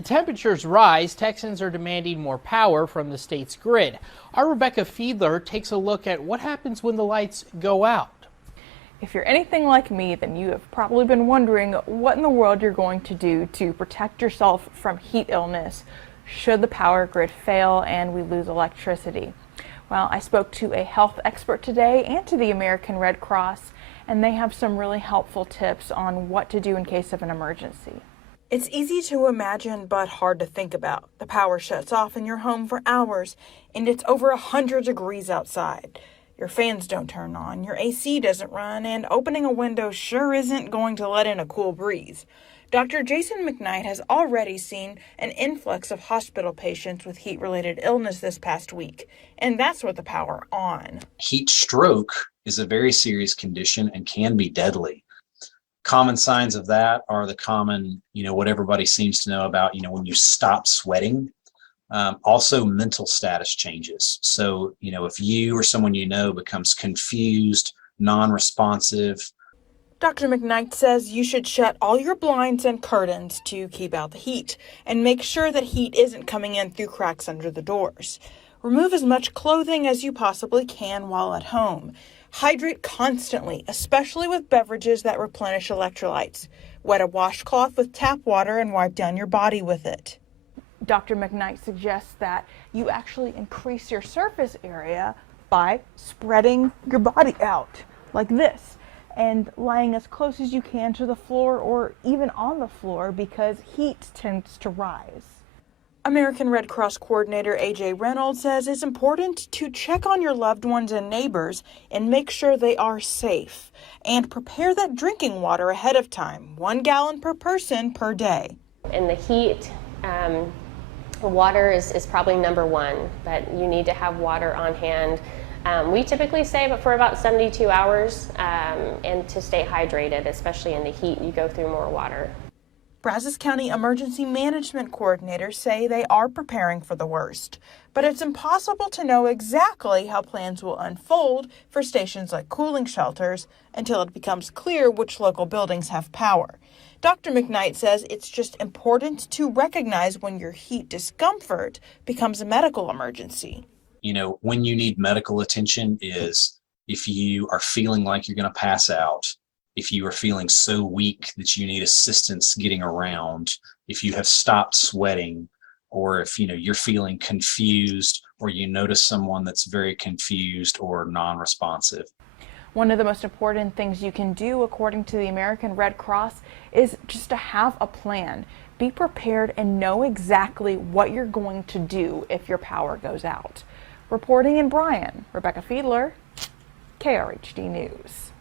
Temperatures rise, Texans are demanding more power from the state's grid. Our Rebecca Fiedler takes a look at what happens when the lights go out. If you're anything like me, then you have probably been wondering what in the world you're going to do to protect yourself from heat illness should the power grid fail and we lose electricity. Well, I spoke to a health expert today and to the American Red Cross, and they have some really helpful tips on what to do in case of an emergency. It's easy to imagine, but hard to think about. The power shuts off in your home for hours, and it's over 100 degrees outside. Your fans don't turn on, your AC doesn't run, and opening a window sure isn't going to let in a cool breeze. Dr. Jason McKnight has already seen an influx of hospital patients with heat-related illness this past week, and that's with the power on. Heat stroke is a very serious condition and can be deadly. Common signs of that are the common, what everybody seems to know about, when you stop sweating. Also mental status changes. So, if you or someone becomes confused, non-responsive. Dr. McKnight says you should shut all your blinds and curtains to keep out the heat and make sure that heat isn't coming in through cracks under the doors. Remove as much clothing as you possibly can while at home. Hydrate constantly, especially with beverages that replenish electrolytes. Wet a washcloth with tap water and wipe down your body with it. Dr. McKnight suggests that you actually increase your surface area by spreading your body out like this and lying as close as you can to the floor or even on the floor because heat tends to rise. American Red Cross coordinator A.J. Reynolds says it's important to check on your loved ones and neighbors and make sure they are safe. And prepare that drinking water ahead of time, 1 gallon per person per day. In the heat, water is probably number one, that you need to have water on hand. We typically say for about 72 hours and to stay hydrated, especially in the heat, you go through more water. Brazos County Emergency Management Coordinators say they are preparing for the worst, but it's impossible to know exactly how plans will unfold for stations like cooling shelters until it becomes clear which local buildings have power. Dr. McKnight says it's just important to recognize when your heat discomfort becomes a medical emergency. When you need medical attention is if you are feeling like you're going to pass out, if you are feeling so weak that you need assistance getting around, if you have stopped sweating, or if you're feeling confused or you notice someone that's very confused or non-responsive. One of the most important things you can do, according to the American Red Cross, is just to have a plan. Be prepared and know exactly what you're going to do if your power goes out. Reporting in Bryan, Rebecca Fiedler, KRHD News.